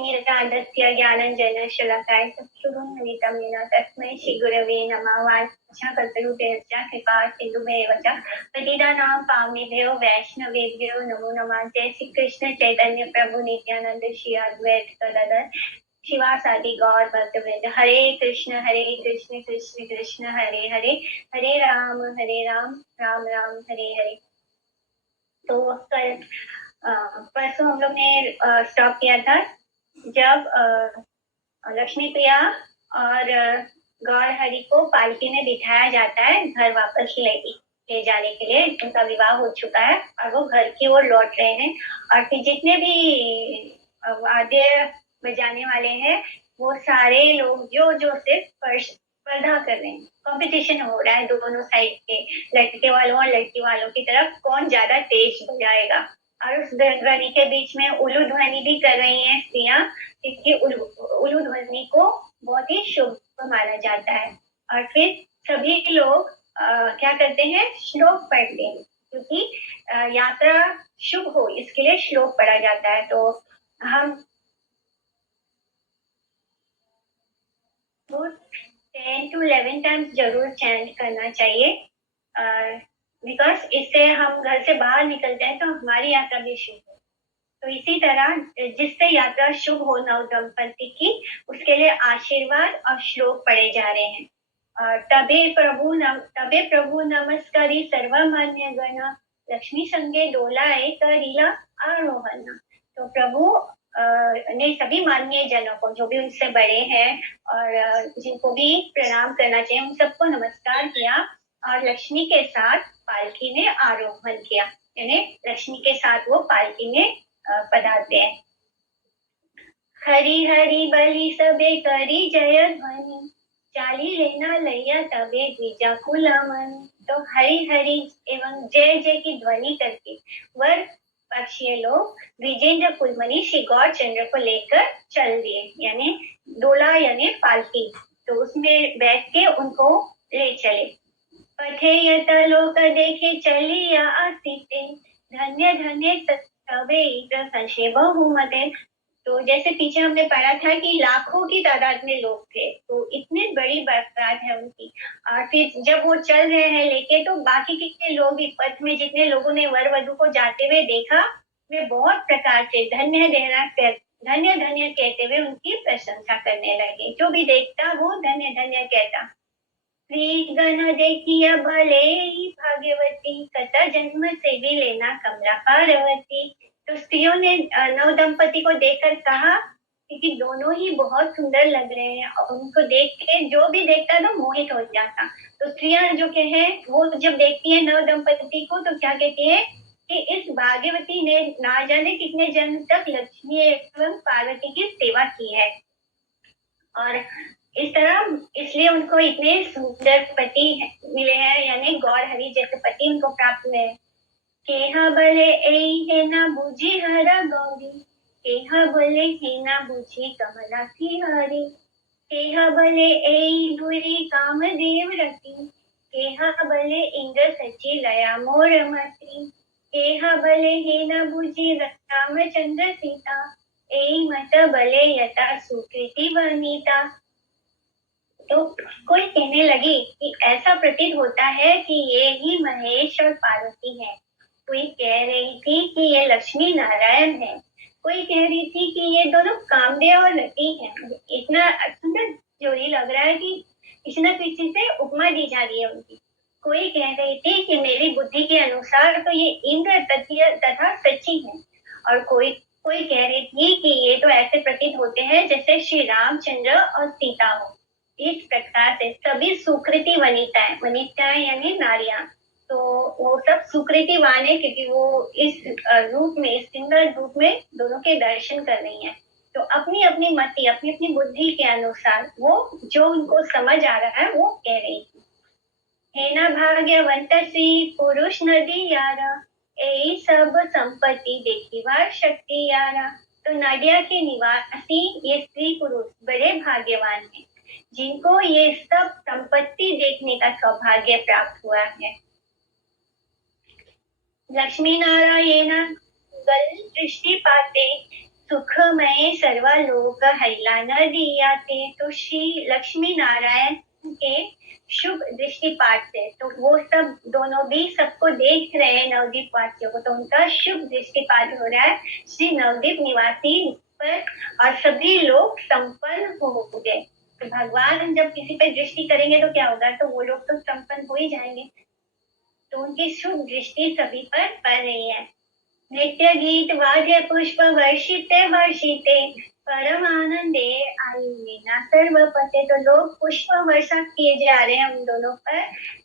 तिमिरान्धस्य ज्ञानाञ्जनशलाकया चक्षुरुन्मिलितं येन तस्मै श्रीगुरवे नमः। वाञ्छाकल्पतरुभ्यश्च कृपा सिन्धुभ्येव च पतितानां पावनेभ्यो वैष्णवेभ्यो नमो नमः। जय श्री कृष्ण चैतन्य प्रभु नित्यानंद श्री अद्वैत गदाधर शिवासादि गौर भक्तवृंद। हरे कृष्ण कृष्ण कृष्ण हरे हरे, हरे राम राम राम हरे हरे। तो कल परसों हम लोग ने स्टॉप किया था जब लक्ष्मी प्रिया और गौर हरि को पालकी में बिठाया जाता है घर वापस ले जाने के लिए। उनका विवाह हो चुका है और वो घर की ओर लौट रहे हैं। और फिर जितने भी वाद्य बजाने वाले हैं वो सारे लोग जोर जोर से स्पर्धा कर रहे हैं। कंपटीशन हो रहा है दोनों साइड के, लड़के वालों और लड़की वालों की तरफ, कौन ज्यादा तेज बजाएगा। और उस ध्वनि के बीच में उल्लू ध्वनि भी कर रही हैं स्त्रियां, क्योंकि उल्लू ध्वनि को बहुत ही शुभ माना जाता है। और फिर सभी लोग क्या करते हैं, श्लोक पढ़ते हैं, क्योंकि यात्रा शुभ हो इसके लिए श्लोक पढ़ा जाता है। तो हम 10 to 11 टाइम्स जरूर चैंट करना चाहिए, बिकॉज इससे हम घर से बाहर निकलते हैं तो हमारी यात्रा भी शुभ हो। तो इसी तरह जिससे यात्रा शुभ हो नव दंपति की, उसके लिए आशीर्वाद और श्लोक पढ़े जा रहे हैं। तबे प्रभु नमस्कारी सर्वमान्य गण, लक्ष्मी संगे डोलाए करीला आरोहण। तो प्रभु ने सभी माननीय जनों को, जो भी उनसे बड़े हैं और जिनको भी प्रणाम करना चाहिए, उन सबको नमस्कार किया और लक्ष्मी के साथ पालकी में आरोहण किया, यानी लक्ष्मी के साथ वो पालकी में पधारते हैं। हरि हरि बलि सबे करी जय ध्वनि, चाली लेना लैया तबे द्विजा कुलमन। तो हरि हरि एवं जय जय की ध्वनि करके वर पक्षीय लोग द्विजेंद्र कुलमणि श्री गौर चंद्र को लेकर चल दिए, यानी डोला यानी पालकी, तो उसमें बैठ के उनको ले चले। पठेयत लोक देखे चलिया आसीते, धन्य धन्य सवे संशय बहुमते। तो जैसे पीछे हमने पढ़ा था कि लाखों की तादाद में लोग थे, तो इतनी बड़ी बारात है उनकी। और फिर जब वो चल रहे हैं लेके, तो बाकी कितने लोग भी पथ में जितने लोगों ने वर वधू को जाते हुए देखा, वे बहुत प्रकार से धन्य धन्य कहते हुए उनकी प्रशंसा करने लगे। जो भी देखता वो धन्य धन्य कहता। श्री गण देखिया भले भाग्यवती, कथा जन्म से भी लेना कमला पार्वती। तो स्त्रियों ने नव दंपति को देखकर कहा कि दोनों ही बहुत सुंदर लग रहे हैं, और उनको देख के जो भी देखता तो मोहित हो जाता। तो स्त्रियां जो के हैं वो जब देखती है नव दंपति को तो क्या कहती है कि इस भाग्यवती ने ना जाने कितने जन्म तक लक्ष्मी एवं पार्वती की सेवा की है, और इस तरह इसलिए उनको इतने सुंदर पति मिले हैं, यानी गौर हरि जैसे पति उनको प्राप्त हुए हैं। केहा बले है ना बुझी हरा गौरी, केहा बले है ना बुझी कमला की हरी। केहा बले बुरी कामदेव रति, केहा बले इंद्र सची लया मोर मती। केहा बले है ना बुझी रामचंद्र सीता, मत बले यथा सुकृति वनीता। तो कोई कहने लगी कि ऐसा प्रतीत होता है कि ये ही महेश और पार्वती है। कोई कह रही थी कि ये लक्ष्मी नारायण है, कोई कह रही थी कि ये दोनों कामदेव और रति हैं। इतना सुंदर जोड़ी लग रहा है कि किसी न किसी से उपमा दी जा रही है उनकी। कोई कह रही थी कि मेरी बुद्धि के अनुसार तो ये इंद्र तथा सची है, और कोई कह रही थी कि ये तो ऐसे प्रतीत होते हैं जैसे श्री रामचंद्र और सीता हो। इस प्रकार से सभी सुकृति वनिताएं यानी नारियां, तो वो सब सुकृतिवान है, क्योंकि वो इस रूप में, इस सिंगल रूप में दोनों के दर्शन कर रही हैं। तो अपनी अपनी मति, अपनी अपनी बुद्धि के अनुसार वो जो उनको समझ आ रहा है वो कह रही थी। हे ना भाग्यवंत श्री पुरुष नदी यारा, यही सब संपत्ति देखी वार शक्ति यारा। तो नदिया के निवासी ये स्त्री पुरुष बड़े भाग्यवान हैं, जिनको ये सब संपत्ति देखने का सौभाग्य प्राप्त हुआ है। लक्ष्मी नारायण गल दृष्टि पाते, सुखमय सर्वलोक हैला न दियाते। तो श्री लक्ष्मी नारायण के शुभ दृष्टिपात से, तो वो सब दोनों भी सबको देख रहे हैं नवदीप वासियों को, तो उनका शुभ दृष्टिपात हो रहा है श्री नवदीप निवासी पर, और सभी लोग संपन्न हो गए। तो भगवान जब किसी पे दृष्टि करेंगे तो क्या होगा, तो वो लोग तो संपन्न हो ही जाएंगे। तो उनकी शुभ दृष्टि सभी पर पड़ रही है। नृत्य गीत वाद्य पुष्प वर्षिते वर्षिते परम आनंदे आयुना सर्वपते। तो लोग पुष्प वर्षा किए जा रहे हैं उन दोनों पर,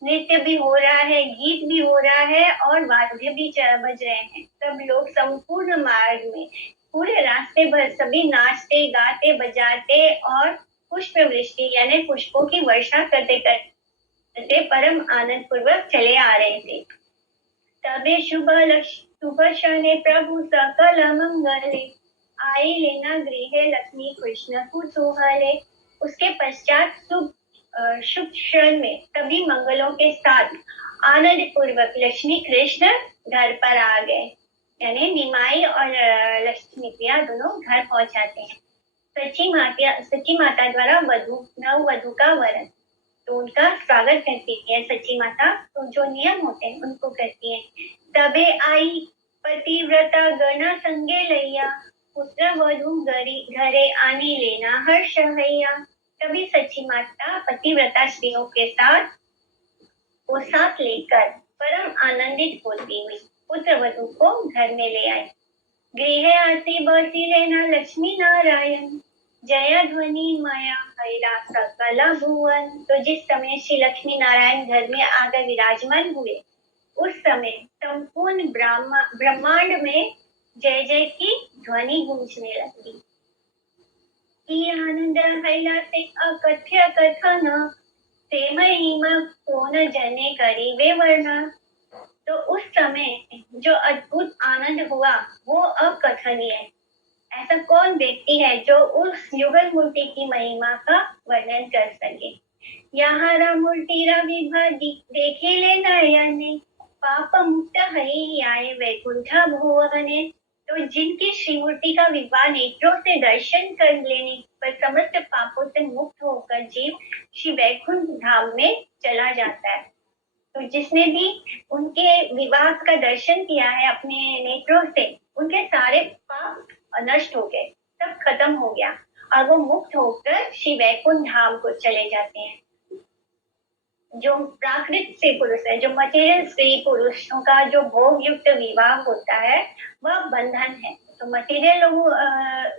नृत्य भी हो रहा है, गीत भी हो रहा है और वाद्य भी बज रहे हैं। सब लोग संपूर्ण मार्ग में पूरे रास्ते भर सभी नाचते गाते बजाते और पुष्प वृष्टि यानी पुष्पों की वर्षा करते करते परम आनंद पूर्वक चले आ रहे थे। तबे शुभ शने प्रभु सकल मंगले आई लेना गृह लक्ष्मी कृष्ण कुतूहले। उसके पश्चात शुभ क्षण में सभी मंगलों के साथ आनंद पूर्वक लक्ष्मी कृष्ण घर पर आ गए, यानी निमाई और लक्ष्मी प्रिया दोनों घर पहुंचाते हैं। सची माता द्वारा नव वधु का वरन, तो उनका स्वागत करती है सची माता, तो जो नियम होते हैं उनको करती है। तबे आई पतिव्रता गण संगे लैया पुत्र वधु घरे आने लेना हर्ष हैया। तभी सची माता पतिव्रता स्त्रियों के साथ वो साथ लेकर परम आनंदित होती हुई पुत्र वधु को घर में ले आए। गृह आती बसी लेना लक्ष्मी नारायण जया ध्वनि माया हैरा सकला भुवन। तो जिस समय श्री लक्ष्मी नारायण घर में आकर विराजमान हुए, उस समय संपूर्ण ब्रह्मांड में जय जय की ध्वनि गूंजने लगी। आनंद हैला से अकथ्य कथन से महिमा कौन जने करी वे वर्णा। तो उस समय जो अद्भुत आनंद हुआ वो अकथनीय है। ऐसा कौन व्यक्ति है जो उस युगल मूर्ति की महिमा का वर्णन कर सके। यहाँ मूर्ति विभा देखे ले नयने पाप मुक्त हरि आए वैकुंठ भुवने। तो जिनकी श्रीमूर्ति का विवाह नेत्रों से दर्शन कर लेने पर समस्त पापों से मुक्त होकर जीव श्री वैकुंठ धाम में चला जाता है। तो जिसने भी उनके विवाह का दर्शन किया है अपने नेत्रों से, उनके सारे पाप नष्ट हो गए, सब खत्म हो गया और वो मुक्त होकर श्री वैकुंठ धाम को चले जाते हैं। जो प्राकृत स्त्री पुरुष है, जो मटेरियल स्त्री पुरुषों का जो भोग युक्त विवाह होता है वह बंधन है। तो मटेरियल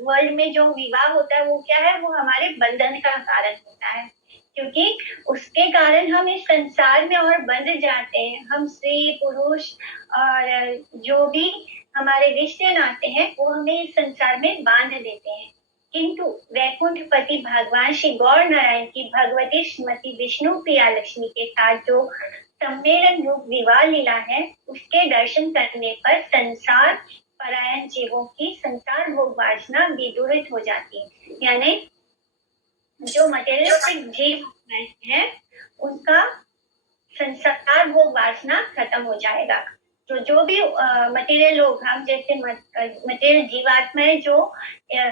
वर्ल्ड में जो विवाह होता है वो क्या है, वो हमारे बंधन का कारण होता है, क्योंकि उसके कारण हम इस संसार में और बंध जाते हैं। हम स्त्री पुरुष और जो भी हमारे रिश्ते नाते हैं वो हमें इस संसार में बांध देते हैं। किंतु वैकुंठपति भगवान श्री गौर नारायण की भगवती श्रीमती विष्णु प्रिया लक्ष्मी के साथ जो सम्मेलन रूप विवाह लीला है, उसके दर्शन करने पर संसार परायण जीवों की संसार भोग वासना विदूरित हो जाती है। यानी जो मटेरियलिस्टिक जीव है उनका संसार भोग वासना खत्म हो जाएगा। तो जो भी मटेरियल लोग, हम जैसे मटेरियल जीवात्माएं जो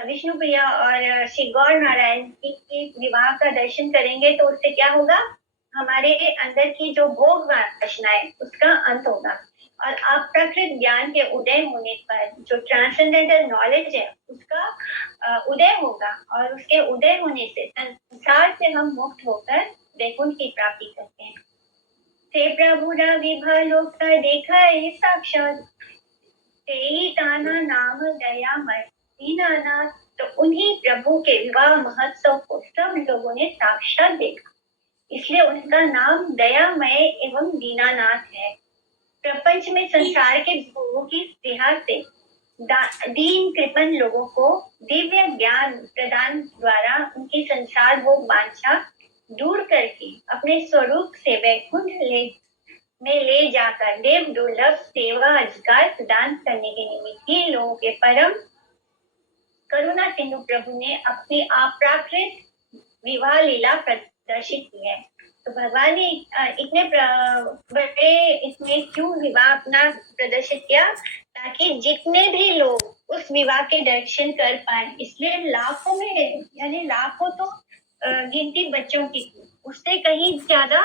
विष्णु प्रिया और श्री गौर नारायण की विवाह का दर्शन करेंगे, तो उससे क्या होगा, हमारे अंदर की जो भोग वासना है उसका अंत होगा और अप्राकृत ज्ञान के उदय होने पर जो ट्रांसेंडेंटल नॉलेज है उसका उदय होगा और उसके उदय होने से संसार से हम मुक्त होकर वैकुंठ की प्राप्ति करते हैं। ते प्रभु विभा लोक देखा साक्षात ते ही ताना नाम दयामय दीनानाथ। तो उन्हीं प्रभु के विवाह महोत्सव को सब लोगों ने साक्षात देखा, इसलिए उनका नाम दयामय एवं दीनानाथ है। प्रपंच में संसार के भोगों की स्पृहा से दीन कृपण लोगों को दिव्य ज्ञान प्रदान द्वारा उनकी संसार भोग वांछा दूर करके अपने स्वरूप से वैकुंठ में ले जाकर देव दुर्लभ सेवा अधिकार प्रदान करने के निमित्त ही लोगों के परम करुणा सिंधु प्रभु ने अपनी अप्राकृत विवाह लीला प्रदर्शित की है। तो भगवान ने इतने बड़े इसमें क्यों विवाह अपना प्रदर्शित किया, ताकि जितने भी लोग उस विवाह के दर्शन कर पाए। इसलिए लाखों में, यानी लाखों तो गिनती बच्चों की थी, उससे कहीं ज्यादा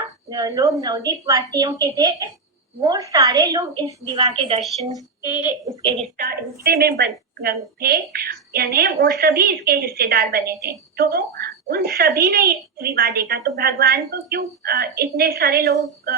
लोग नवद्वीप वासियों के थे। वो सारे लोग इस विवाह के दर्शन के इसके हिस्से में थे, यानी वो सभी इसके हिस्सेदार बने थे। तो उन सभी ने विवाह देखा, तो भगवान को क्यों इतने सारे लोग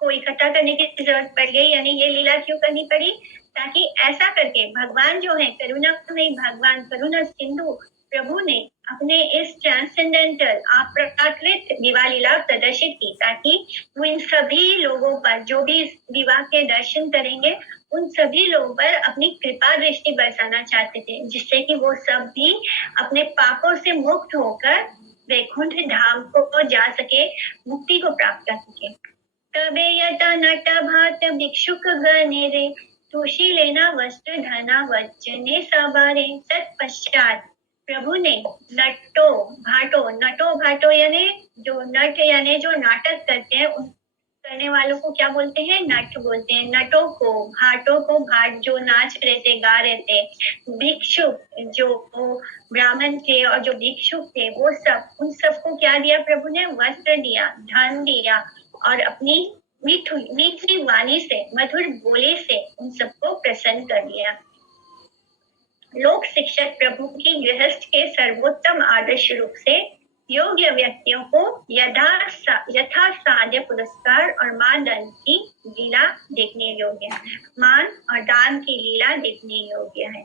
को इकट्ठा करने की जरूरत पड़ गई, यानी ये लीला क्यों करनी पड़ी? ताकि ऐसा करके भगवान जो है करुणा नहीं, भगवान करुणा सिंधु प्रभु ने अपने इस ट्रांसेंडेंटल अप्राकृत विवाह लीला प्रदर्शित की, ताकि वो इन सभी लोगों पर जो भी इस विवाह के दर्शन करेंगे उन सभी लोगों पर अपनी कृपा दृष्टि बरसाना चाहते थे, जिससे कि वो सब भी अपने पापों से मुक्त होकर वैकुंठ धाम को जा सके, मुक्ति को प्राप्त कर सके। तबे यथा नट भात भिक्षुक गणे रे, तुषी लेना वस्त्र धना वचने सबारे। तत्पश्चात प्रभु ने नटो भाटो यानी जो नट यानी जो नाटक करते हैं, उन करने वालों को क्या बोलते हैं? नट बोलते हैं। नटों को, भाटों को, भाट जो नाच रहे थे, गा रहे थे, भिक्षुक जो ब्राह्मण थे और जो भिक्षुक थे, वो सब, उन सबको क्या दिया प्रभु ने? वस्त्र दिया, धन दिया, और अपनी मीठी वाणी से, मधुर बोले से उन सबको प्रसन्न कर दिया। लोक शिक्षक प्रभु की गृहस्थ के सर्वोत्तम आदर्श रूप से योग्य व्यक्तियों को यथा साध्य पुरस्कार और मान दान की लीला देखने योग्य है, मान और दान की लीला देखने योग्य है।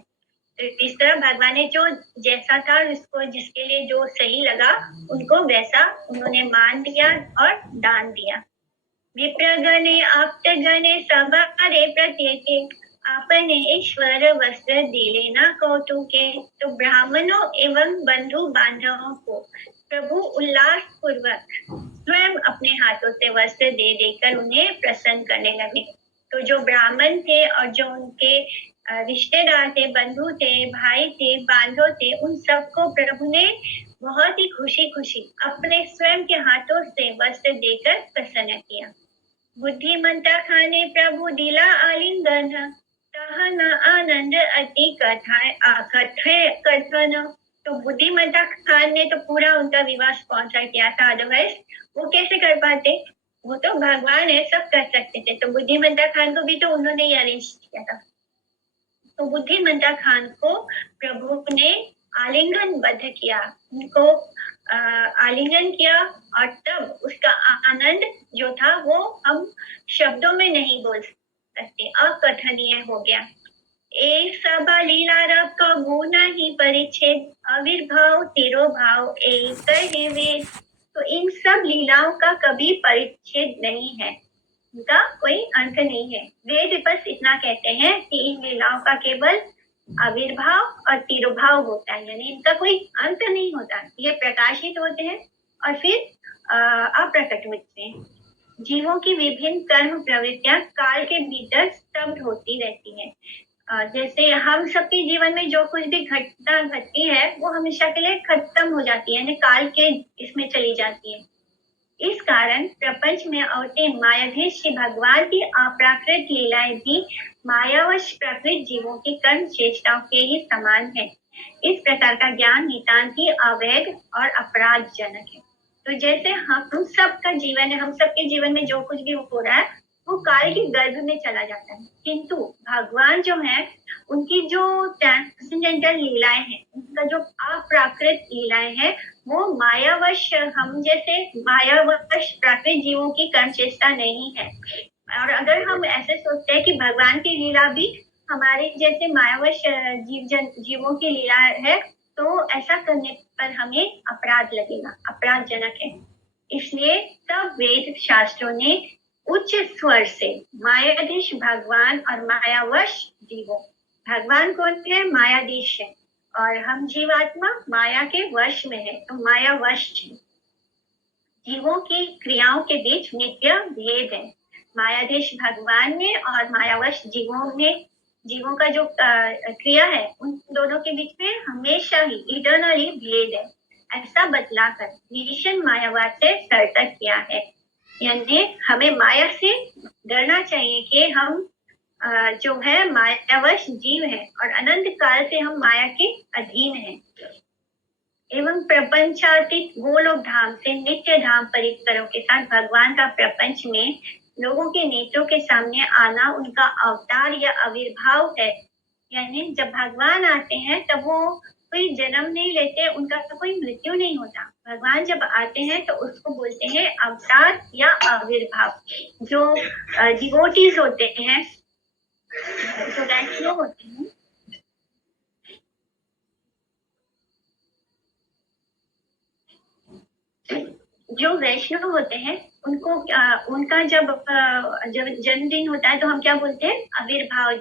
तो इस तरह भगवान ने जो जैसा था, उसको जिसके लिए जो सही लगा उनको वैसा उन्होंने मान दिया और दान दिया। विप्रगणे आप्तगणे सबारे प्रत्येके, आपने ईश्वर वस्त्र दिले न कौतुके। तो ब्राह्मणों एवं बंधु बांधवों को प्रभु उल्लास पूर्वक स्वयं अपने हाथों से वस्त्र दे देकर उन्हें प्रसन्न करने लगे। तो जो ब्राह्मण थे और जो उनके रिश्तेदार थे, बंधु थे, भाई थे, बांधव थे, उन सबको प्रभु ने बहुत ही खुशी खुशी अपने स्वयं के हाथों से वस्त्र देकर प्रसन्न किया। बुद्धिमंता खाने प्रभु दिला आलिंगन, तहन आनंद अति कथन। तो बुद्धिमंता खान ने तो पूरा उनका विवाह स्पॉन्सर किया था, अदरवाइज वो कैसे कर पाते? वो तो भगवान है, सब कर सकते थे। तो बुद्धिमंता खान को भी तो उन्होंने ही अरेंज किया था। तो बुद्धिमंता खान को प्रभु ने आलिंगन बद्ध किया, उनको आलिंगन किया, और तब उसका आनंद जो था वो हम शब्दों में नहीं बोल सकते, अकथनीय हो गया। एक सभा लीला रब का गुण ही परिच्छेद, आविर्भाव तिरोभाव एक ही वेद। तो इन सब लीलाओं का कभी परिच्छेद नहीं है, उनका कोई अंत नहीं है। वेद बस इतना कहते हैं कि इन लीलाओं का केवल आविर्भाव और तिरोभाव होता है, यानी इनका कोई अंत नहीं होता। ये प्रकाशित होते हैं और फिर अप्रकट होते हैं। जीवों की विभिन्न कर्म प्रवृत्तियां काल के भीतर स्तब्ध होती रहती हैं। जैसे हम सबके जीवन में जो कुछ भी घटना घटती है वो हमेशा के लिए खत्म हो जाती है, यानी काल के इसमें चली जाती है। इस कारण प्रपंच में अवते मायाधीश श्री भगवान की अप्राकृत लीलाएं भी मायावश प्राकृत जीवों की कर्म चेष्टाओं के ही समान है। इस प्रकार का ज्ञान नितांत ही अवैध और अपराधजनक है। तो जैसे हम सबका जीवन है, हम सबके जीवन में जो कुछ भी हो रहा है वो काल के गर्भ में चला जाता है, किंतु भगवान जो है उनकी जो ट्रांसेंडेंटल लीलाएं हैं, उनका जो अप्राकृत लीलाएं हैं, वो मायावश, हम जैसे मायावश प्राकृत जीवों की कर्म चेष्टा नहीं है। और अगर हम ऐसे सोचते हैं कि भगवान की लीला भी हमारे जैसे मायावश जीवों की लीला है, तो ऐसा करने पर हमें अपराध लगेगा, अपराधजनक है। इसलिए तब वेद शास्त्रों ने उच्च स्वर से मायाधीश भगवान और मायावश जीवों, भगवान कौन है? मायाधीश है, और हम जीवात्मा माया के वश में है, तो मायावश जीवों की क्रियाओं के बीच नित्य भेद है। मायाधीश भगवान में और मायावश जीवों में, जीवों का जो क्रिया है उन दोनों के बीच में हमेशा ही इटर्नली भेद है। ऐसा बतलाकर विभीषण मायावाद से सर्तक किया है, यानी हमें माया से डरना चाहिए कि हम जो है मायावश जीव है और अनंत काल से हम माया के अधीन हैं। एवं प्रपंचातीत गोलोक धाम से नित्य धाम परिकरों के साथ भगवान का प्रपंच में लोगों के नेत्रों के सामने आना उनका अवतार या आविर्भाव है। यानी जब भगवान आते हैं तब वो कोई जन्म नहीं लेते, उनका तो कोई मृत्यु नहीं होता। भगवान जब आते हैं तो उसको बोलते हैं अवतार या आविर्भाव। जो डिवोटीज होते हैं, जो वैष्णव होते हैं, जो वैष्णव होते हैं उनको उनका जब जन्मदिन होता है तो हम क्या बोलते हैं? आविर्भाव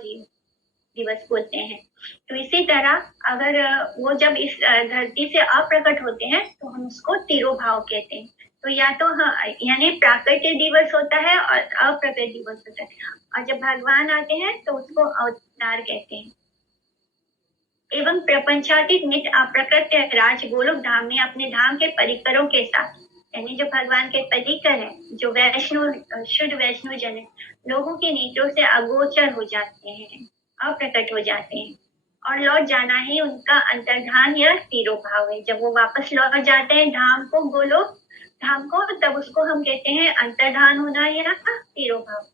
दिवस बोलते हैं। तो इसी तरह अगर वो जब इस धरती से अप्रकट होते हैं तो हम उसको तिरोभाव कहते हैं। तो या तो यानी प्राकट्य दिवस होता है और अप्रकट दिवस होता है, और जब भगवान आते हैं तो उसको अवतार कहते हैं। एवं प्रपंचातीत नित्य अप्रकृत राज गोलोक धाम में अपने धाम के परिकरों के साथ, यानी जो भगवान के परिकर है, जो वैष्णव शुद्ध वैष्णव जन है, लोगों के नेत्रों से अगोचर हो जाते हैं, अप्रकट हो जाते हैं, और लौट जाना ही उनका अंतर्धान या तिरोभाव है। जब वो वापस लौट जाते हैं धाम को, गोलोक धाम को, तब उसको हम कहते हैं अंतर्धान होना या तिरोभाव।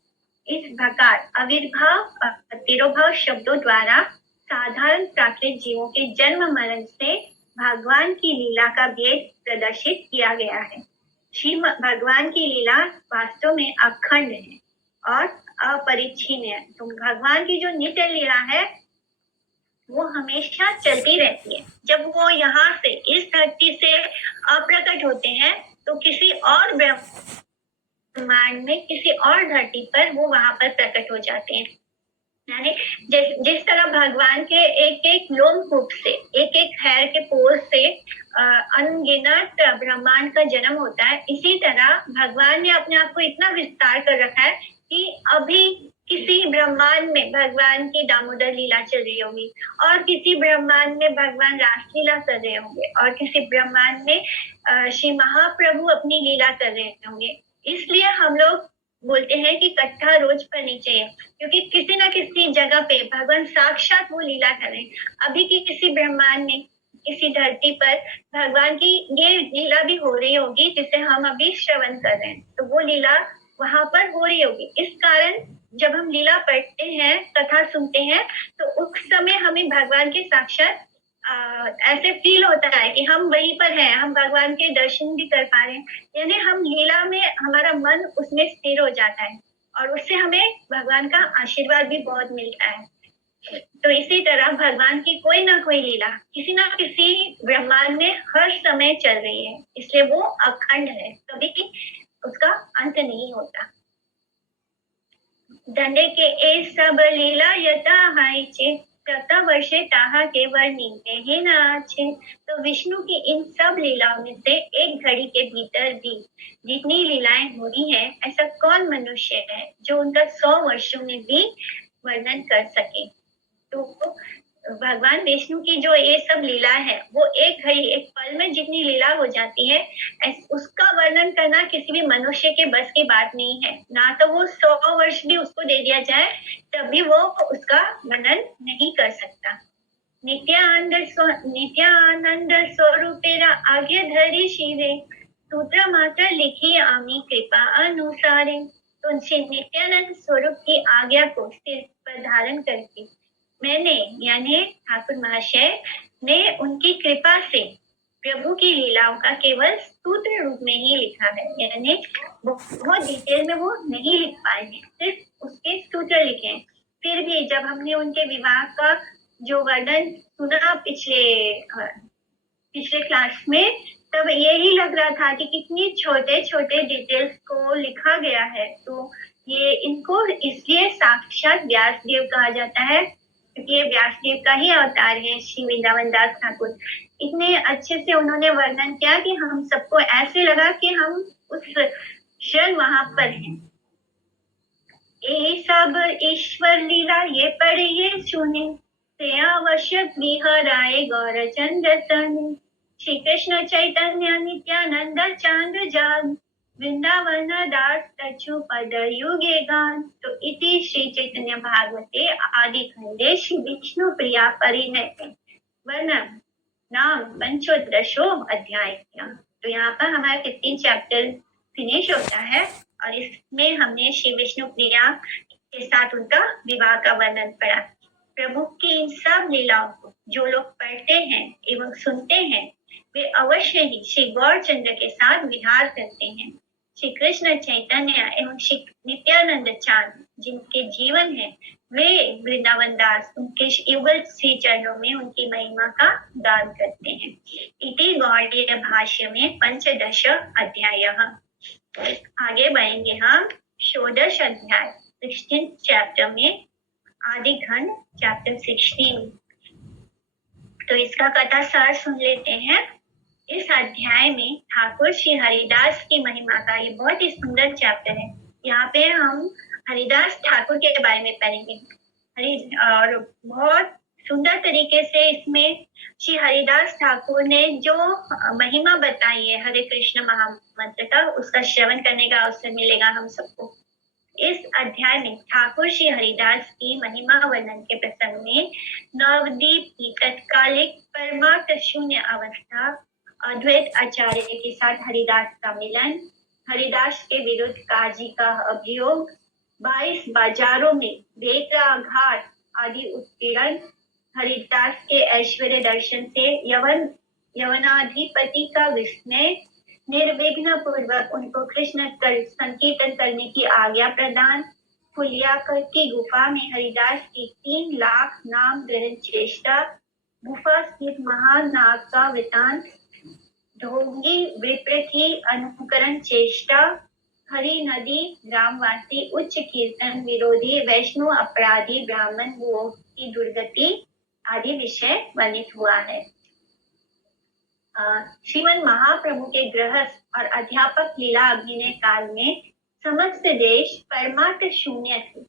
इस प्रकार आविर्भाव तिरोभाव शब्दों द्वारा साधारण प्राकृतिक जीवों के जन्म मरण से भगवान की लीला का भेद प्रदर्शित किया गया है। श्री भगवान की लीला वास्तव में अखंड है और अपरिच्छिन्न है। तो भगवान की जो नित्य लीला है वो हमेशा चलती रहती है। जब वो यहाँ से इस धरती से अप्रकट होते हैं तो किसी और ब्रह्मांड में, किसी और धरती पर वो वहां पर प्रकट हो जाते हैं। यानी जिस तरह भगवान के एक एक लोमकूप से, एक एक हैर के पोर से अनगिनत ब्रह्मांड का जन्म होता है, इसी तरह भगवान ने अपने आप को इतना विस्तार कर रखा है कि अभी किसी ब्रह्मांड में भगवान की दामोदर लीला चल रही होगी, और किसी ब्रह्मांड में भगवान रासलीला कर रहे होंगे, और किसी ब्रह्मांड में श्री महाप्रभु अपनी लीला कर रहे होंगे। इसलिए हम लोग बोलते हैं कि कथा रोज पढ़नी चाहिए, क्योंकि किसी न किसी जगह पे भगवान साक्षात वो लीला कर रहे हैं। अभी की किसी ब्रह्मांड में, किसी धरती पर भगवान की ये लीला भी हो रही होगी जिसे हम अभी श्रवण कर रहे हैं, तो वो लीला वहां पर हो रही होगी। इस कारण जब हम लीला पढ़ते हैं, कथा सुनते हैं, तो उस समय हमें भगवान के साक्षात ऐसे फील होता है कि हम वहीं पर हैं, हम भगवान के दर्शन भी कर पा रहे हैं। यानी हम लीला में, हमारा मन उसमें स्थिर हो जाता है और उससे हमें भगवान का आशीर्वाद भी बहुत मिलता है। तो इसी तरह भगवान की कोई ना कोई लीला किसी ना किसी ब्रह्मांड में हर समय चल रही है, इसलिए वो अखंड है, कभी उसका अंत नहीं होता। दंडे के ए सब लीला यथा हाइचे तथा वर्षे ताहा के वर्णिते ही नाचे। तो विष्णु की इन सब लीलाओं में से एक घड़ी के भीतर भी जितनी लीलाएं हो रही है, ऐसा कौन मनुष्य है जो उनका 100 वर्षों में भी वर्णन कर सके। तो भगवान विष्णु की जो ये सब लीला है वो एक घड़ी, एक पल में जितनी लीला हो जाती है, उसका वर्णन करना किसी भी मनुष्य के बस की बात नहीं है। ना तो वो 100 वर्ष भी उसको दे दिया जाए तभी वो उसका वर्णन नहीं कर सकता। नित्यानंद स्वरूपेरा आज्ञा धरी शिवे सूत्र मात्र लिखी आमी कृपा अनुसारे। तो नित्यानंद स्वरूप की आज्ञा को सिर पर धारण करके मैंने, यानी ठाकुर महाशय ने उनकी कृपा से प्रभु की लीलाओं का केवल सूत्र रूप में ही लिखा है। यानी बहुत डिटेल में वो नहीं लिख पाए हैं, सिर्फ उसके सूत्र लिखे हैं। फिर भी जब हमने उनके विवाह का जो वर्णन सुना पिछले क्लास में, तब यही लग रहा था कि कितनी छोटे छोटे डिटेल्स को लिखा गया है। तो ये इनको इसलिए साक्षात व्यासदेव कहा जाता है, क्योंकि ये व्यासदेव का ही अवतार है। श्री वृंदावन दास ठाकुर इतने अच्छे से उन्होंने वर्णन किया कि हम सबको ऐसे लगा कि हम उस क्षण वहां पर हैं। ये सब ईश्वर लीला ये पढ़े ये सुने, से आवश्यक विहराए गौर चंद्र तने। श्री कृष्ण चैतन्य नित्यानंद चांद जाग, वृंदावन दास तच्छु पद युगे गान। तो इति श्री चैतन्य भागवते आदि खंडे श्री विष्णु प्रिया परिणय वर्णन नाम पंचोदशो अध्याय। तो यहाँ पर हमारा 15 चैप्टर फिनिश होता है और इसमें हमने श्री विष्णु प्रिया के साथ उनका विवाह का वर्णन पढ़ा। प्रभु की इन सब लीलाओं को जो लोग पढ़ते हैं एवं सुनते हैं वे अवश्य ही श्री गौरचंद्र के साथ विहार करते हैं। श्री कृष्ण चैतन्य एवं श्री नित्यानंद चांद जिनके जीवन है वे वृंदावन दास उनके युगल श्री चरणों में उनकी महिमा का गान करते हैं। इति गौड़ीय भाष्य में पंचदश अध्याय। आगे बढ़ेंगे हम षोडश अध्याय 16 चैप्टर में आदि खंड चैप्टर 16। तो इसका कथा सार सुन लेते हैं। इस अध्याय में ठाकुर श्री हरिदास की महिमा का ये बहुत ही सुंदर चैप्टर है। यहाँ पे हम हरिदास ठाकुर के बारे में पढ़ेंगे और बहुत सुंदर तरीके से इसमें श्री हरिदास ठाकुर ने जो महिमा बताई है हरे कृष्ण महामंत्र का, उसका श्रवण करने का अवसर मिलेगा हम सबको। इस अध्याय में ठाकुर श्री हरिदास की महिमा वर्णन के प्रसंग में नवदीप की तत्कालिक परमार्थ शून्य अवस्था, अद्वैत आचार्य के साथ हरिदास का मिलन, हरिदास के विरुद्ध काजी का अभियोग, 22 बाजारों में बेत्राघात आदि उत्पीड़न, हरिदास के ऐश्वर्य दर्शन से यवनाधिपति का विस्मय, निर्विघ्न पूर्वक उनको कृष्ण संकीर्तन करने की आज्ञा प्रदान, फुलियाकर की गुफा में हरिदास की 3 लाख नाम ग्रहण चेष्टा, गुफा स्थित महानाग का वृतांत, ढोंगी विप्र की अनुकरण चेष्टा, हरि नदी ग्रामवासी उच्च कीर्तन विरोधी वैष्णव अपराधी ब्राह्मण वो की दुर्गति आदि विषय वर्णित हुआ है। श्रीमन महाप्रभु के गृहस्थ और अध्यापक लीला अभिनय काल में समस्त देश परमार्थ शून्य थे।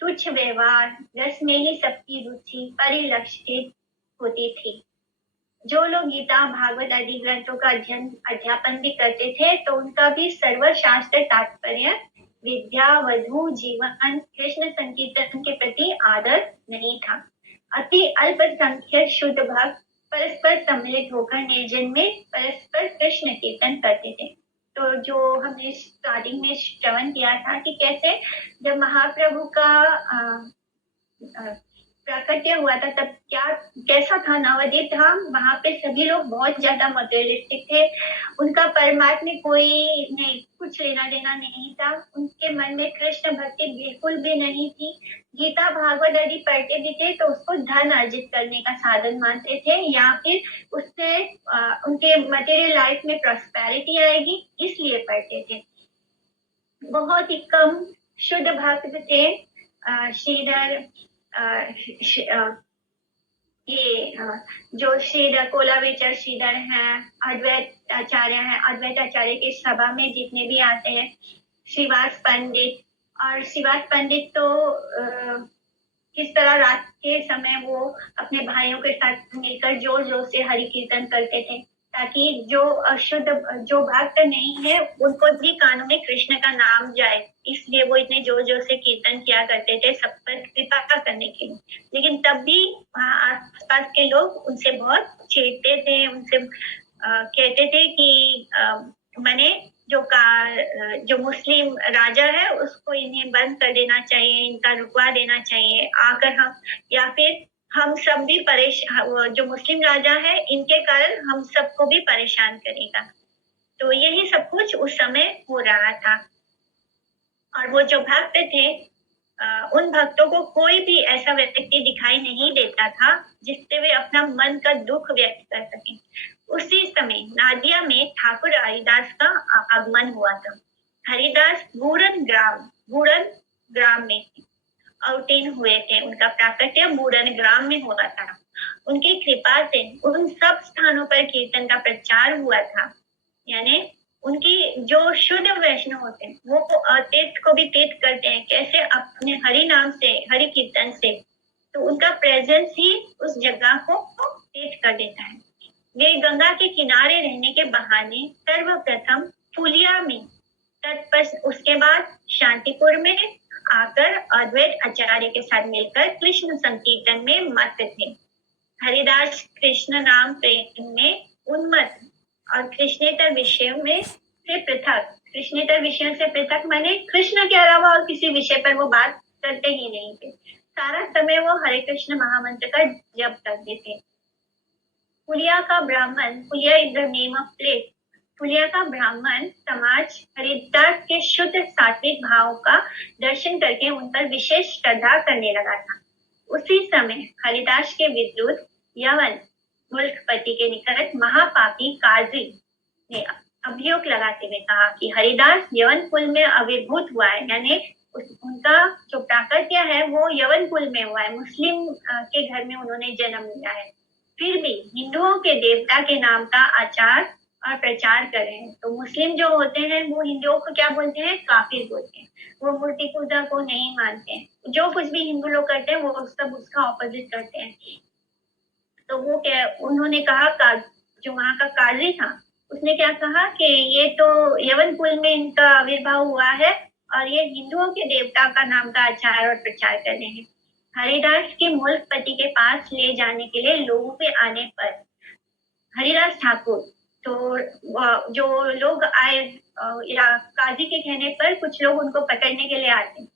तुच्छ व्यवहार रस में ही सबकी रुचि परिलक्षित होती थी। जो लोग गीता भागवत आदि ग्रंथों का अध्ययन अध्यापन भी करते थे तो उनका भी सर्वशास्त्र तात्पर्य विद्या वधु जीवन कृष्ण संकीर्तन के प्रति आदर नहीं था। अति अल्पसंख्यक शुद्ध भक्त परस्पर सम्मिलित होकर निर्जन में परस्पर कृष्ण कीर्तन करते थे। तो जो हमने स्टार्टिंग में श्रवण किया था कि कैसे जब महाप्रभु का प्राकट्य हुआ था तब कैसा था नवदीप धाम, वहां पे सभी लोग बहुत ज्यादा मटेरियलिस्टिक थे। उनका परमात्मा में कोई नहीं कुछ लेना देना नहीं था। उनके मन में कृष्ण भक्ति बिल्कुल भी नहीं थी। गीता भागवत आदि पढ़ते भी थे तो उसको धन अर्जित करने का साधन मानते थे या फिर उससे उनके मटेरियल लाइफ में प्रॉस्पेरिटी आएगी इसलिए पढ़ते थे। बहुत ही कम शुद्ध भक्त थे। श्रीधर ये जो श्रीधर कोलाविचर श्रीधर हैं, अद्वैत आचार्य हैं, अद्वैत आचार्य के सभा में जितने भी आते हैं, श्रीवास पंडित, और श्रीवास पंडित तो किस तरह रात के समय वो अपने भाइयों के साथ मिलकर जोर जोर से हरि कीर्तन करते थे ताकि जो अशुद्ध जो भक्त नहीं है उनको भी कानों में कृष्ण का नाम जाए, इसलिए वो इतने जोर जोर से कीर्तन किया करते थे सब पर कृपा करने के लिए। लेकिन तब भी वहाँ आसपास के लोग उनसे बहुत छेड़ते थे, उनसे कहते थे कि मैंने जो मुस्लिम राजा है उसको इन्हें बंद कर देना चाहिए, इनका रुकवा देना चाहिए आकर हम, या फिर हम सब भी जो मुस्लिम राजा है इनके कारण हम सबको भी परेशान करेगा। तो यही सब कुछ उस समय हो रहा था। और वो जो भक्त थे उन भक्तों को कोई भी ऐसा व्यक्ति दिखाई नहीं देता था जिससे वे अपना मन का दुख व्यक्त कर सकें। उसी समय नादिया में ठाकुर हरिदास का आगमन हुआ था। हरिदास बूरन ग्राम में अवतीर्ण हुए थे। उनका प्राकट्य बूरन ग्राम में हुआ था। उनकी कृपा से उन सब स्थानों पर कीर्तन का प्रचार हुआ था। यानी उनकी जो शुद्ध वैष्णव होते हैं वो तीर्थ को भी तीर्थ करते हैं, कैसे अपने हरि नाम से हरि कीर्तन से, तो उनका प्रेजेंस ही उस जगह को तीर्थ कर देता है। वे गंगा के किनारे रहने के बहाने सर्वप्रथम फुलिया में तत्पश्चात उसके बाद शांतिपुर में आकर अद्वैत आचार्य के साथ मिलकर कृष्ण संकीर्तन में मत थे। हरिदास कृष्ण नाम प्रेम में उन्मत्त और कृष्णेतर विषयों में से पृथक, कृष्णेतर विषयों से पृथक माने कृष्ण के अलावा और किसी विषय पर वो बात करते ही नहीं थे। सारा समय वो हरे कृष्ण महामंत्र का जप करते थे। पुलिया का ब्राह्मण, पुलिया is the name of place, पुलिया का ब्राह्मण समाज हरिदास के शुद्ध सात्विक भाव का दर्शन करके उन पर विशेष श्रद्धा करने लगा था। उसी समय हरिदास के विरुद्ध यवन मुल्कपति के निकट महापापी काजी ने अभियोग लगाते हुए कहा कि हरिदास यवन कुल में आविर्भूत हुआ है, यानी उनका जो प्राकट्य है वो यवन कुल में हुआ है, मुस्लिम के घर में उन्होंने जन्म लिया है, फिर भी हिंदुओं के देवता के नाम का आचार और प्रचार कर रहे हैं। तो मुस्लिम जो होते हैं वो हिंदुओं को क्या बोलते हैं? काफिर बोलते हैं। वो मूर्ति पूजा को नहीं मानते हैं, जो कुछ भी हिंदू लोग करते हैं वो सब उसका ऑपोजिट करते हैं। तो वो क्या, उन्होंने कहा, जो वहां का काजी था उसने क्या कहा कि ये तो यवन कुल में इनका आविर्भाव हुआ है और ये हिंदुओं के देवता का नाम का आचार और प्रचार कर रहे हैं। हरिदास के मुल्कपति के पास ले जाने के लिए लोगों के आने पर हरिदास ठाकुर, तो जो लोग आए काजी के कहने पर कुछ लोग उनको पकड़ने के लिए आते हैं,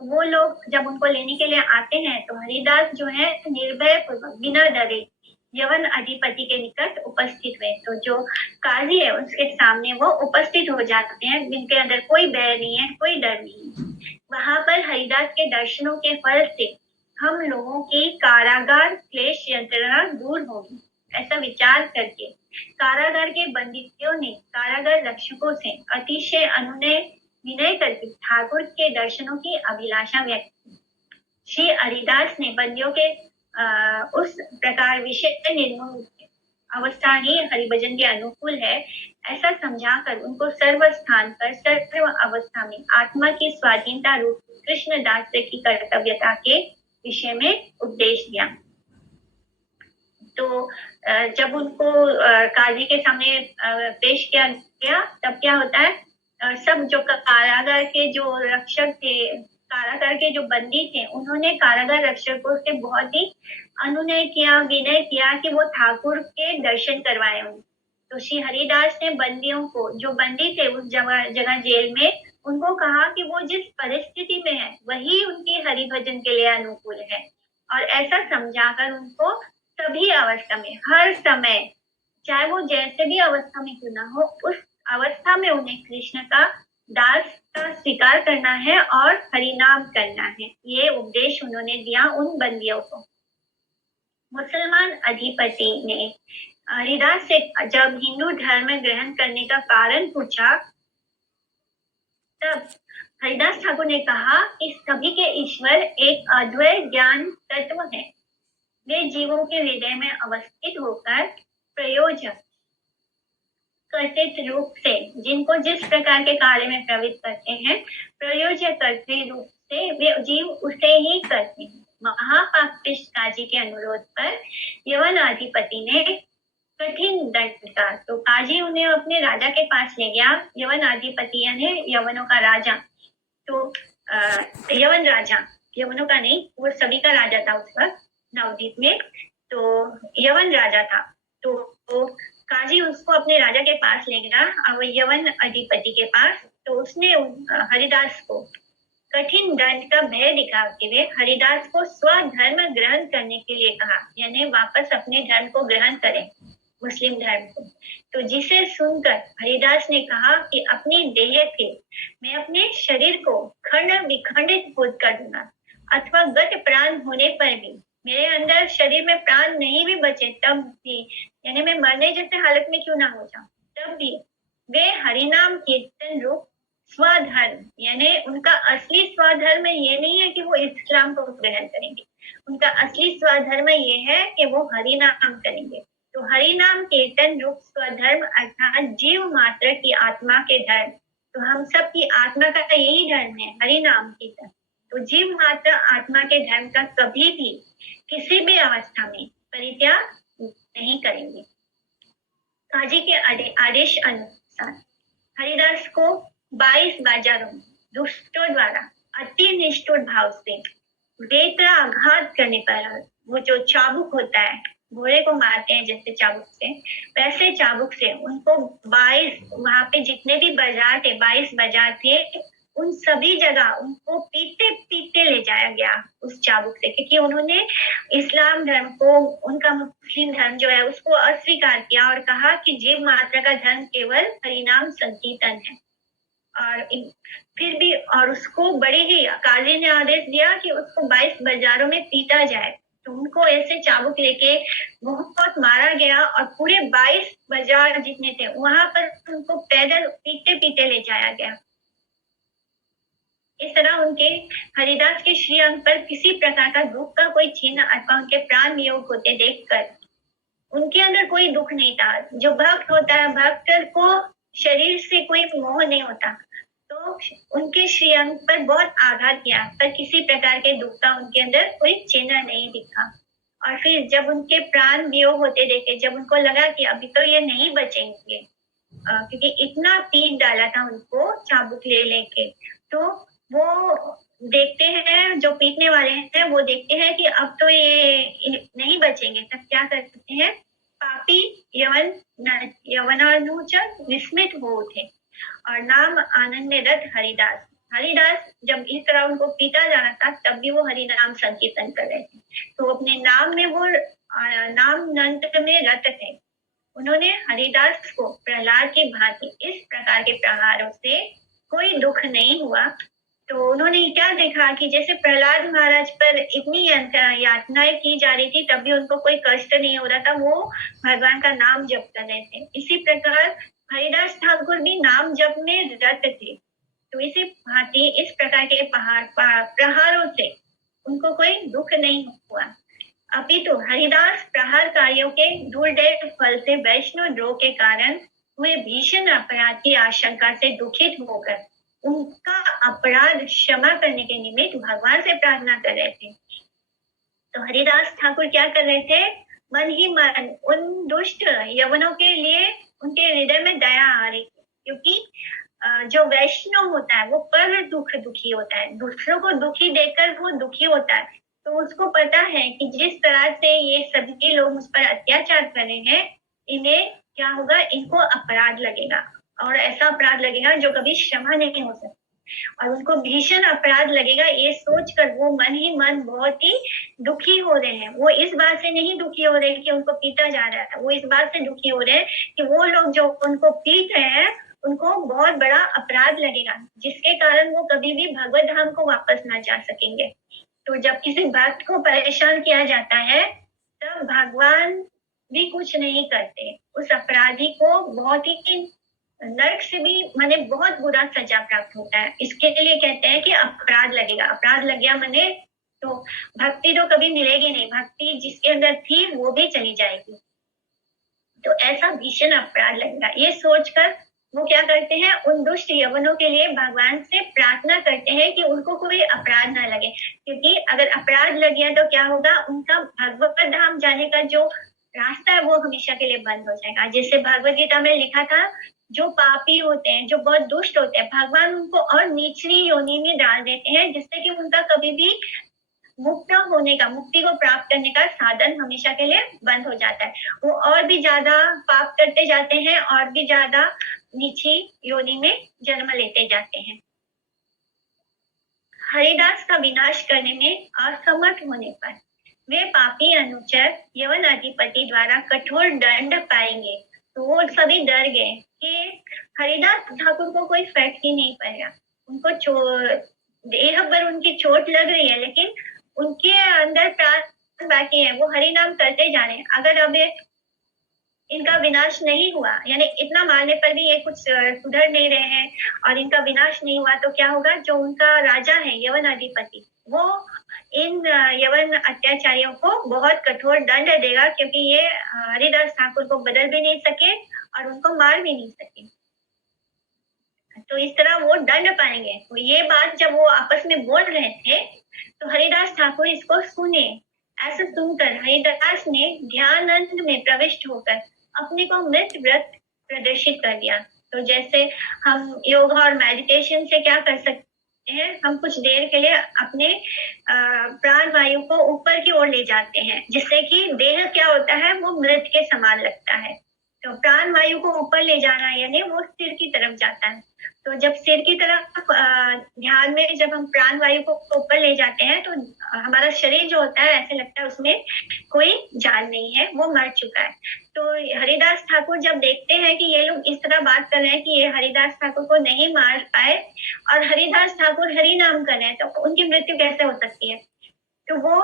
तो वो लोग जब उनको लेने के लिए आते हैं तो हरिदास जो है निर्भय पूर्वक बिना डरे यवन अधिपति के निकट उपस्थित हुए। तो जो काजी है उसके सामने वो उपस्थित हो जाते हैं, जिनके अंदर कोई भय नहीं है, कोई डर नहीं है। वहां पर हरिदास के दर्शनों के फल से हम लोगों की कारागार क्लेश यंत्रणा दूर होगी, ऐसा विचार करके कारागार के बंदियों ने कारागार रक्षकों से अतिशय अनुनय विनय करके ठाकुर के दर्शनों की अभिलाषा व्यक्त की। श्री हरिदास ने बंदियों के उस प्रकार विषय निर्मूल अवस्था ही हरिभजन के अनुकूल है ऐसा समझाकर उनको सर्व स्थान पर सर्व अवस्था में आत्मा की स्वाधीनता रूप कृष्ण दास की कर्तव्यता के विषय में उपदेश दिया। तो जब उनको काजी के सामने पेश किया गया तब क्या होता है, सब जो कारागार के जो रक्षक थे, कारागार के जो बंदी थे, उन्होंने कारागार रक्षकों से बहुत ही अनुनय किया, विनय किया कि वो ठाकुर के दर्शन करवाए उन्हें। तो श्री हरिदास ने बंदियों को, जो बंदी थे उस जगह जेल में, उनको कहा कि वो जिस परिस्थिति में है वही उनकी हरिभजन के लिए अनुकूल है, और ऐसा समझाकर उनको सभी अवस्था में, हर समय, चाहे वो जैसे भी अवस्था में क्यों ना हो, उस अवस्था में उन्हें कृष्ण का दास का स्वीकार करना है और हरिनाम करना है। ये उपदेश उन्होंने दिया उन बंदियों को। मुसलमान अधिपति ने हरिदास से जब हिंदू धर्म ग्रहण करने का कारण पूछा, तब हरिदास ठाकुर ने कहा कि सभी के ईश्वर एक अद्वैत ज्ञान तत्व है। वे जीवों के हृदय में अवस्थित होकर प्रयोजक कर्तृत्व रूप से जिनको जिस प्रकार के कार्य में प्रवृत्त करते हैं, प्रयोजक कर्तृत्व रूप से वे जीव उसे ही करते हैं। महापापिष्ट काजी के अनुरोध पर यवन अधिपति ने कठिन दंड का, तो काजी उन्हें अपने राजा के पास ले गया। यवन अधिपति यानी यवनों का राजा, तो यवन राजा, यवनों का नहीं, वो सभी का राजा था उस वक्त नवद्वीप में, तो यवन राजा था। तो काजी उसको अपने राजा के पास ले गया, अब यवन अधिपति के पास। तो उसने हरिदास को कठिन दंड का भय दिखाते हुए हरिदास को स्वधर्म ग्रहण करने के लिए कहा, यानी वापस अपने धर्म को ग्रहण करें, मुस्लिम धर्म को। तो जिसे सुनकर हरिदास ने कहा कि अपनी देह के मैं अपने शरीर को खंड विखंडित बोध कर दूंगा, अथवा गत प्राण होने पर भी मेरे अंदर शरीर में प्राण नहीं भी बचे तब भी, यानी मैं मरने जैसे हालत में क्यों ना हो जाऊं, तब भी वे हरिनाम कीर्तन रूप स्वधर्म, यानी उनका असली स्वधर्म ये नहीं है कि वो इस्लाम को ग्रहण करेंगे, उनका असली स्वधर्म ये है कि वो हरिनाम करेंगे। तो हरिनाम कीर्तन रूप स्वधर्म अर्थात जीव मात्र की आत्मा के धर्म, तो हम सब की आत्मा का यही धर्म है, हरिनाम कीर्तन। तो जीव मात्र आत्मा के धर्म का कभी भी किसी भी अवस्था में परित्याग नहीं करेंगे। काजी के आदेश अनुसार हरिदास को 22 बाजारों में दुष्टों द्वारा अति निष्ठुर भाव से वेत्राघात करने पर, वो जो चाबुक होता है, घोड़े को मारते हैं जैसे चाबुक से, वैसे चाबुक से उनको 22, वहां पे जितने भी बाजार थे, 22 बाजार थे, उन सभी जगह उनको पीते पीते ले जाया गया उस चाबुक से, क्योंकि उन्होंने इस्लाम धर्म को, उनका मुस्लिम धर्म जो है उसको अस्वीकार किया और कहा कि जीव मात्र का धर्म केवल हरिनाम संकीर्तन है। और फिर भी, और उसको बड़े ही काजी ने आदेश दिया कि उसको 22 बाजारों में पीटा जाए, तो उनको ऐसे चाबुक लेके बहुत मारा गया और पूरे 22 बाजार जितने थे वहां पर उनको पैदल पीटे पीटे ले जाया गया। इस तरह उनके हरिदास के श्री अंग पर किसी प्रकार का दुख का कोई चिन्ह अथवा उनके प्राण वियोग होते देखकर उनके अंदर कोई दुख नहीं था। जो भक्त होता है, भक्त को शरीर से कोई मोह नहीं होता, तो उनके श्री अंग पर बहुत आघात किया, पर किसी प्रकार के दुख का उनके अंदर कोई चिन्ह नहीं दिखा। और फिर जब उनके प्राण वियोग होते देखे, जब उनको लगा कि अभी तो ये नहीं बचेंगे, क्योंकि इतना पीट डाला था उनको चाबुक ले लेके, तो वो देखते हैं, जो पीटने वाले हैं वो देखते हैं कि अब तो ये नहीं बचेंगे, तब क्या करते हैं, पापी यवनानुचर विस्मित हो उठे और नाम आनंद में रत हरिदास। हरिदास जब इस तरह उनको पीटा जा रहा था, तब भी वो हरि नाम संकीर्तन कर रहे थे, तो अपने नाम में वो नाम नंद में रत थे। उन्होंने हरिदास को प्रहलाद की भांति इस प्रकार के प्रहारों से कोई दुख नहीं हुआ। तो उन्होंने क्या देखा कि जैसे प्रहलाद महाराज पर इतनी यातनाएं की जा रही थी, तब भी उनको कोई कष्ट नहीं हो रहा था, वो भगवान का नाम जप कर रहे थे। इसी प्रकार हरिदास ठाकुर भी नाम जप में रत थे। तो इसी भांति इस प्रकार के प्रहारों से उनको कोई दुख नहीं हुआ, अपितु हरिदास प्रहारकारियों के दुर्दैव फल से वैष्णव द्रोह के कारण हुए भीषण अपराध की आशंका से दुखित होकर उनका अपराध क्षमा करने के निमित्त भगवान से प्रार्थना कर रहे थे। तो हरिदास ठाकुर क्या कर रहे थे, मन ही मन उन दुष्ट यवनों के लिए उनके हृदय में दया आ रही थी, क्योंकि जो वैष्णव होता है वो पर दुखी होता है, दूसरों को दुखी देखकर वो दुखी होता है। तो उसको पता है कि जिस तरह से ये सभी लोग उस पर अत्याचार कर रहे हैं, इन्हें क्या होगा, इनको अपराध लगेगा, और ऐसा अपराध लगेगा जो कभी क्षमा नहीं हो सकता, और उनको भीषण अपराध लगेगा। ये सोचकर वो मन ही मन बहुत ही दुखी हो रहे हैं। वो इस बात से नहीं दुखी हो रहे कि उनको पीटा जा रहा है, वो इस बात से दुखी हो रहे हैं कि वो लोग जो उनको पीट रहे हैं उनको बहुत बड़ा अपराध लगेगा, जिसके कारण वो कभी भी भगवत धाम को वापस ना जा सकेंगे। तो जब किसी भक्त को परेशान किया जाता है, तब भगवान भी कुछ नहीं करते, उस अपराधी को बहुत ही नरक से भी माने बहुत बुरा सजा प्राप्त होता है। इसके लिए कहते हैं कि अपराध लगेगा, अपराध लग गया माने तो भक्ति तो कभी मिलेगी नहीं, भक्ति जिसके अंदर थी वो भी चली जाएगी। तो ऐसा भीषण अपराध लगेगा, ये सोचकर वो क्या करते हैं, उन दुष्ट यवनों के लिए भगवान से प्रार्थना करते हैं कि उनको कोई अपराध ना लगे, क्योंकि अगर अपराध लग गया तो क्या होगा, उनका भगवत धाम जाने का जो रास्ता है वो हमेशा के लिए बंद हो जाएगा। जैसे भगवत गीता में लिखा था, जो पापी होते हैं, जो बहुत दुष्ट होते हैं, भगवान उनको और निचली योनि में डाल देते हैं, जिससे कि उनका कभी भी मुक्त होने का, मुक्ति को प्राप्त करने का साधन हमेशा के लिए बंद हो जाता है। वो और भी ज्यादा पाप करते जाते हैं और भी ज्यादा नीची योनि में जन्म लेते जाते हैं। हरिदास का विनाश करने में असमर्थ होने पर वे पापी अनुचर यवन अधिपति द्वारा कठोर दंड पाएंगे। तो वो सभी डर गए कि हरिदास ठाकुर को कोई फर्क ही नहीं पड़ेगा, उनको देह पर उनकी चोट लग रही है, लेकिन उनके अंदर प्राण बाकी है, वो हरि नाम करते जा रहे हैं। अगर अब इनका विनाश नहीं हुआ, यानी इतना मारने पर भी ये कुछ सुधर नहीं रहे हैं और इनका विनाश नहीं हुआ, तो क्या होगा, जो उनका राजा है यवन अधिपति, वो इन यवन अत्याचारियों को बहुत कठोर दंड देगा, क्योंकि ये हरिदास ठाकुर को बदल भी नहीं सके और उनको मार भी नहीं सके। तो इस तरह वो दंड पाएंगे। तो ये बात जब वो आपस में बोल रहे थे, तो हरिदास ठाकुर इसको सुने। ऐसा सुनकर हरिदास ने ध्यानंद में प्रविष्ट होकर अपने को मृत व्रत प्रदर्शित कर दिया। तो जैसे हम योगा और मेडिटेशन से क्या कर सकते हैं, हम कुछ देर के लिए अपने प्राण वायु को ऊपर की ओर ले जाते हैं, जिससे कि देह क्या होता है, वो मृत के समान लगता है। तो प्राण वायु को ऊपर ले जाना यानी वो सिर की तरफ जाता है। तो जब सिर की तरफ ध्यान में जब हम प्राण वायु को ऊपर ले जाते हैं तो हमारा शरीर जो होता है ऐसे लगता है उसमें कोई जान नहीं है, वो मर चुका है। तो हरिदास ठाकुर जब देखते हैं कि ये लोग इस तरह बात कर रहे हैं कि ये हरिदास ठाकुर को नहीं मार पाए और हरिदास ठाकुर हरि नाम कर रहे हैं, तो उनकी मृत्यु कैसे हो सकती है। तो वो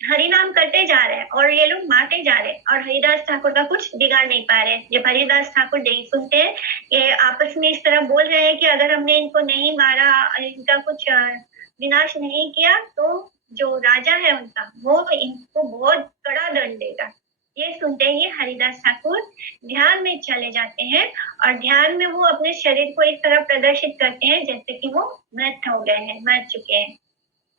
हरि नाम करते जा रहे हैं और ये लोग मारते जा रहे हैं और हरिदास ठाकुर का कुछ बिगाड़ नहीं पा रहे हैं। जब हरिदास ठाकुर नहीं सुनते हैं, ये आपस में इस तरह बोल रहे हैं कि अगर हमने इनको नहीं मारा, इनका कुछ विनाश नहीं किया, तो जो राजा है उनका, वो इनको बहुत कड़ा दंड देगा। ये सुनते ही हरिदास ठाकुर ध्यान में चले जाते हैं और ध्यान में वो अपने शरीर को इस तरह प्रदर्शित करते हैं जैसे कि वो मृत हो गए हैं, मर चुके हैं।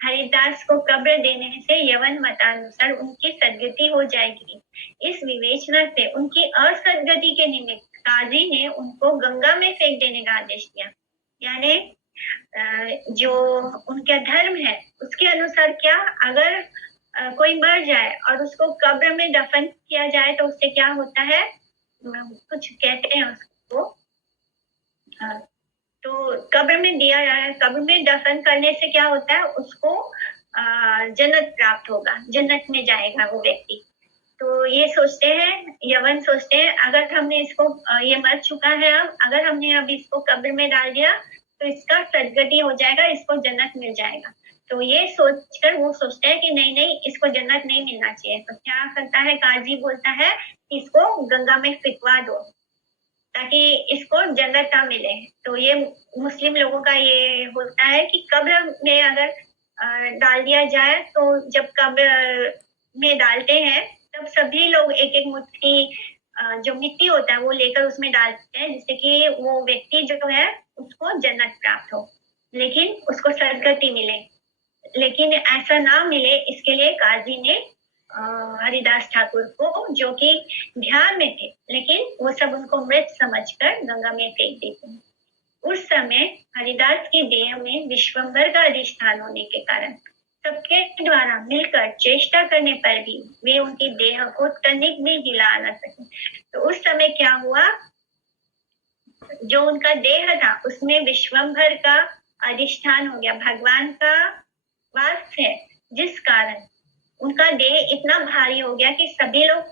हरिदास को कब्र देने से यवन मतानुसार उनकी सदगति हो जाएगी। इस विवेचना से उनकी असदगति के निमित्त काजी ने उनको गंगा में फेंक देने का आदेश दिया। यानी जो उनका धर्म है उसके अनुसार क्या, अगर कोई मर जाए और उसको कब्र में दफन किया जाए तो उससे क्या होता है, कुछ कहते हैं उसको, तो कब्र में दिया जाए, कब्र में दफन करने से क्या होता है, उसको जन्नत प्राप्त होगा, जन्नत में जाएगा वो व्यक्ति। तो ये सोचते हैं, यवन सोचते हैं अगर हमने इसको, ये मर चुका है, अब अगर हमने अब इसको कब्र में डाल दिया तो इसका सदगति हो जाएगा, इसको जन्नत मिल जाएगा। तो ये सोचकर वो सोचते हैं कि नहीं नहीं, इसको जन्नत नहीं मिलना चाहिए। तो क्या करता है, काजी बोलता है इसको गंगा में फिकवा दो ताकि इसको जन्नत ना मिले। तो ये मुस्लिम लोगों का ये होता है कि कब्र में अगर डाल दिया जाए, तो जब कब्र में डालते हैं तब सभी लोग एक एक मुट्ठी जो मिट्टी होता है वो लेकर उसमें डालते हैं, जिससे कि वो व्यक्ति जो है उसको जन्नत प्राप्त हो, लेकिन उसको सदगति मिले। लेकिन ऐसा ना मिले इसके लिए काजी ने हरिदास ठाकुर को, जो कि ध्यान में थे लेकिन वो सब उनको मृत समझकर गंगा में फेंक देते हैं। उस समय हरिदास की देह में विश्वम्भर का अधिष्ठान होने के कारण सबके द्वारा मिलकर चेष्टा करने पर भी वे उनकी देह को तनिक भी हिला न सके। तो उस समय क्या हुआ, जो उनका देह था उसमें विश्वम्भर का अधिष्ठान हो गया, भगवान का वास है, जिस कारण उनका देह इतना भारी हो गया कि सभी लोग